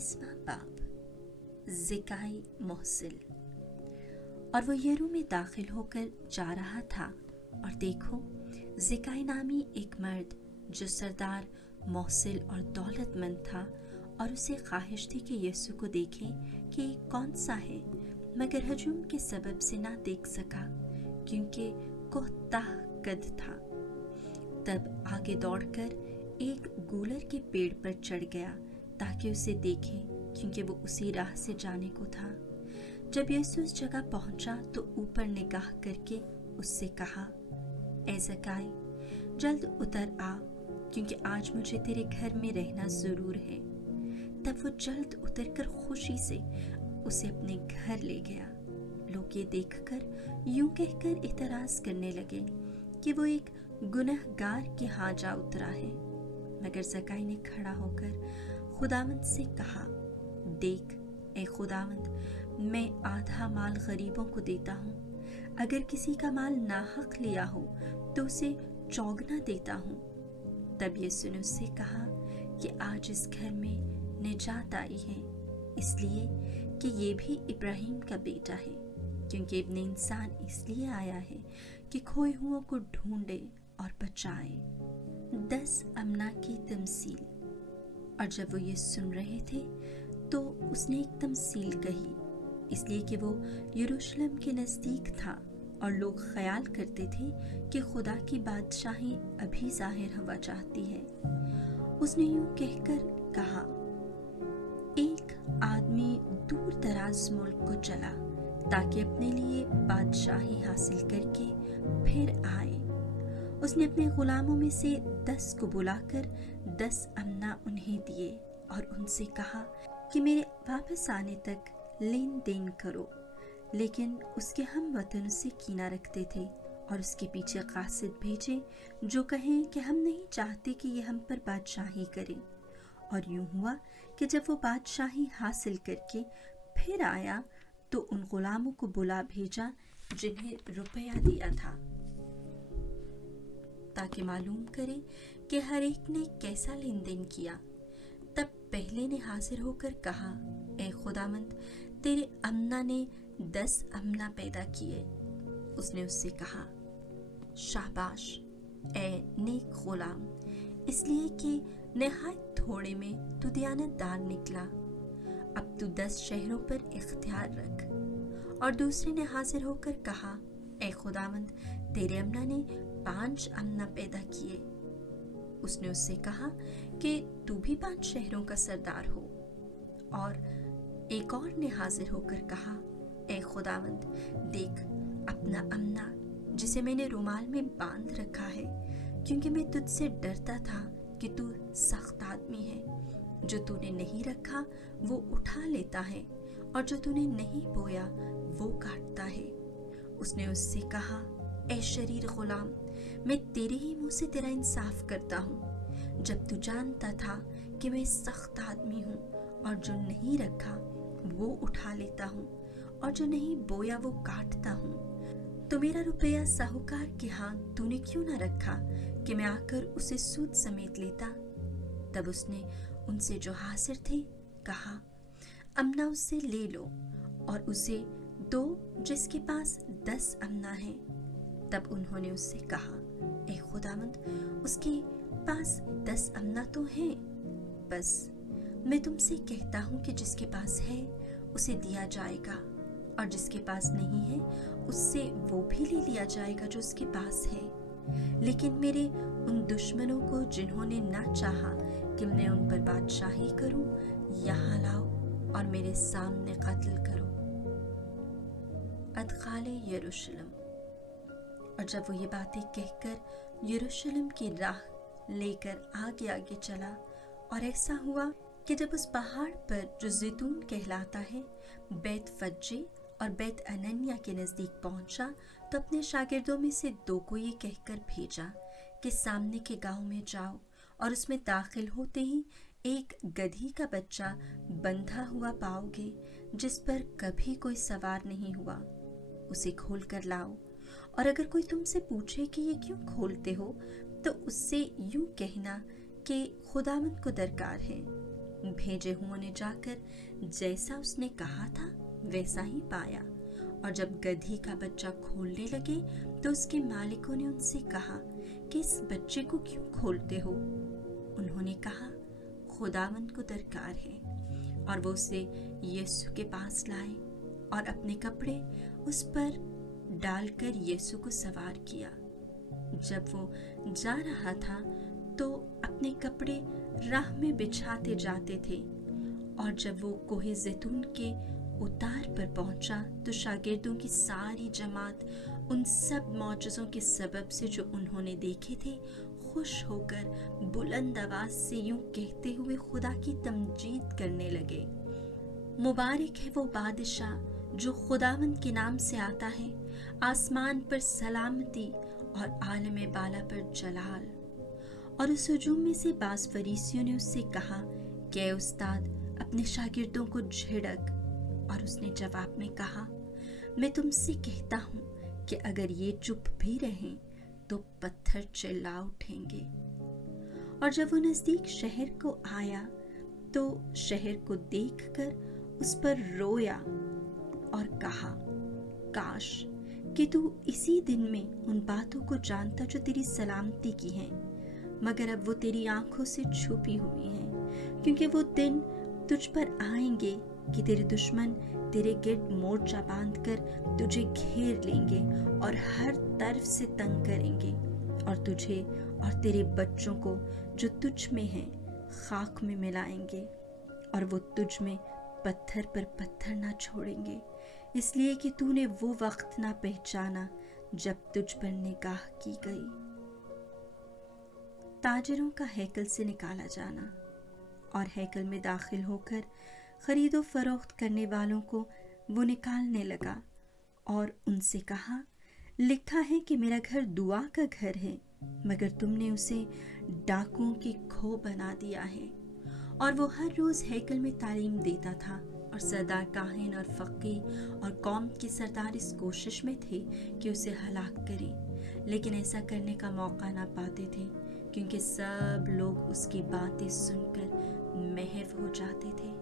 19वां बाब ज़िकाई मोहसिल। और वो यरू में दाखिल होकर जा रहा था, और देखो ज़िकाई नामी एक मर्द जो सरदार मोहसिल और दौलतमंद था, और उसे ख्वाहिश थी कि यीशु को देखे कि कौन सा है, मगर हजूम के सबब से ना देख सका क्योंकि कोहताह कद था। तब आगे दौड़कर एक गूलर के पेड़ पर चढ़ गया ताकि उसे देखे, क्योंकि वो उसी राह से जाने को था। जब यीशु उस जगह पहुंचा तो ऊपर निगाह करके उससे कहा, ए ज़िकाई, जल्द उतर आ, क्योंकि आज मुझे तेरे घर में रहना ज़रूर है। तब वो जल्द उतरकर खुशी से उसे अपने घर ले गया। लोग ये देखकर यूं कहकर इतराज़ करने लगे कि वो एक गुनहगार के यहाँ जा उतरा है। मगर ज़िकाई ने खड़ा होकर खुदावंद से कहा, देख ए खुदावंद, मैं आधा माल गरीबों को देता हूँ। अगर किसी का माल नाहक लिया हो तो उसे चौगुना देता हूँ। तब यीशु ने उससे कहा कि आज इस घर में निजात आई है, इसलिए कि ये भी इब्राहिम का बेटा है, क्योंकि इब्ने इंसान इसलिए आया है कि खोए हुओं को ढूंढे और बचाए। 10 अमना की तमसील। और जब वो ये सुन रहे थे तो उसने एक तमसील कही, इसलिए कि वो यरूशलेम के नज़दीक था और लोग ख्याल करते थे कि खुदा की बादशाही अभी ज़ाहिर हुआ चाहती है। उसने यूं कहकर कहा, एक आदमी दूर दराज मुल्क को चला ताकि अपने लिए बादशाही हासिल करके फिर आए। उसने अपने गुलामों में से 10 को बुलाकर 10 अमना उन्हें दिए और उनसे कहा कि मेरे वापस आने तक लेन देन करो। लेकिन उसके हम वतन उससे कीना रखते थे और उसके पीछे कासिद भेजे जो कहें कि हम नहीं चाहते कि ये हम पर बादशाही करे। और यूं हुआ कि जब वो बादशाही हासिल करके फिर आया तो उन गुलामों को बुला भेजा जिन्हें रुपया दिया था, ताकि मालूम करे कि हर एक ने कैसा लेन देन किया। तब पहले ने हाजिर होकर कहा, ए खुदावंद, तेरे अमना ने 10 अमना पैदा किए। उसने उससे कहा, शाबाश ए नेक गुलाम, इसलिए कि निहायत थोड़े में तू दयानतदार निकला। अब तू 10 शहरों पर इख्तियार रख। और दूसरे ने हाजिर होकर कहा, ए खुदावंद, तेरे अमना ने 5 अमना पैदा किए। उसने उससे कहा कि तू भी 5 शहरों का सरदार हो। और एक और ने हाजिर होकर कहा, ए खुदावंद, देख अपना अमना जिसे मैंने रुमाल में बांध रखा है, क्योंकि मैं तुझसे डरता था कि तू सख्त आदमी है। जो तूने नहीं रखा वो उठा लेता है, और जो तूने नहीं बोया वो काटता है। उसने उससे कहा, ए शरीर गुलाम, मैं तेरे ही मुंह से तेरा इंसाफ करता हूँ। जब तू जानता था कि मैं सख्त आदमी हूँ, और जो नहीं रखा वो उठा लेता हूँ, और जो नहीं बोया वो काटता हूँ, तो मेरा रुपया साहूकार के हाथ तूने क्यों न रखा कि मैं आकर उसे सूद समेत लेता। तब उसने उनसे जो हाजिर थे कहा, अमना उससे ले लो और उसे दो जिसके पास 10 अमना है। तब उन्होंने उससे कहा, ए खुदावंद, उसके पास 10 अमना तो हैं। बस मैं तुमसे कहता हूँ कि जिसके पास है उसे दिया जाएगा, और जिसके पास नहीं है उससे वो भी ले लिया जाएगा जो उसके पास है। लेकिन मेरे उन दुश्मनों को जिन्होंने ना चाहा कि मैं उन पर बादशाही करूं, यहाँ लाओ और मेरे सामने कत्ल करो। अदखाले यरूशलेम। और जब वो ये बातें कहकर यरूशलेम की राह लेकर आगे आगे चला, और ऐसा हुआ कि जब उस पहाड़ पर जो जैतून कहलाता है, बैत फज्जे और बैत अनन्या के नज़दीक पहुंचा, तो अपने शागिर्दों में से 2 को ये कहकर भेजा कि सामने के गांव में जाओ, और उसमें दाखिल होते ही एक गधी का बच्चा बंधा हुआ पाओगे जिस पर कभी कोई सवार नहीं हुआ। उसे खोल कर लाओ, और अगर कोई तुमसे पूछे कि ये क्यों खोलते हो, तो उससे यूं कहना कि खुदावंद को दरकार है। भेजे हुओं ने जाकर जैसा उसने कहा था वैसा ही पाया, और जब गधी का बच्चा खोलने लगे तो उसके मालिकों ने उनसे कहा कि इस बच्चे को क्यों खोलते हो? उन्होंने कहा, खुदावंद को दरकार है। और वो उसे यीशु के पास लाए और अपने कपड़े उस पर डालकर यीशु को सवार किया। जब वो जा रहा था तो अपने कपड़े राह में बिछाते जाते थे, और जब वो कोहे जैतून के उतार पर पहुंचा तो शागिर्दों की सारी जमात उन सब मौजज़ों के सबब से जो उन्होंने देखे थे खुश होकर बुलंद आवाज से यूं कहते हुए खुदा की तमजीद करने लगे, मुबारक है वो बादशाह जो खुदावंद के नाम से आता है, आसमान पर सलामती और आलम बाला पर जलाल। और उस हुजूम में से बाज़ फरीसियों ने उससे कहा कि ऐ उस्ताद, अपने शागिर्दों को झिड़क। और उसने जवाब में कहा, मैं तुमसे कहता हूँ कि अगर ये चुप भी रहें तो पत्थर चिल्ला उठेंगे। और जब वो नज़दीक शहर को आया तो शहर को देखकर उस पर रोया और कहा, काश कि तू इसी दिन में उन बातों को जानता जो तेरी सलामती की हैं, मगर अब वो तेरी आंखों से छुपी हुई हैं, क्योंकि वो दिन तुझ पर आएंगे कि तेरे दुश्मन तेरे गिर्द मोर्चा बांधकर तुझे घेर लेंगे और हर तरफ से तंग करेंगे, और तुझे और तेरे बच्चों को जो तुझ में हैं खाक में मिलाएंगे, और वो तुझ में पत्थर पर पत्थर ना छोड़ेंगे, इसलिए कि तूने वो वक्त ना पहचाना जब तुझ पर निगाह की गई। ताजिरों का हैकल से निकाला जाना। और हैकल में दाखिल होकर खरीदो फरोख्त करने वालों को वो निकालने लगा और उनसे कहा, लिखा है कि मेरा घर दुआ का घर है, मगर तुमने उसे डाकुओं की खो बना दिया है। और वो हर रोज़ हैकल में तालीम देता था, और सरदार काहिन और फ़कीह और कौम के सरदार इस कोशिश में थे कि उसे हलाक करें, लेकिन ऐसा करने का मौका ना पाते थे, क्योंकि सब लोग उसकी बातें सुनकर महव हो जाते थे।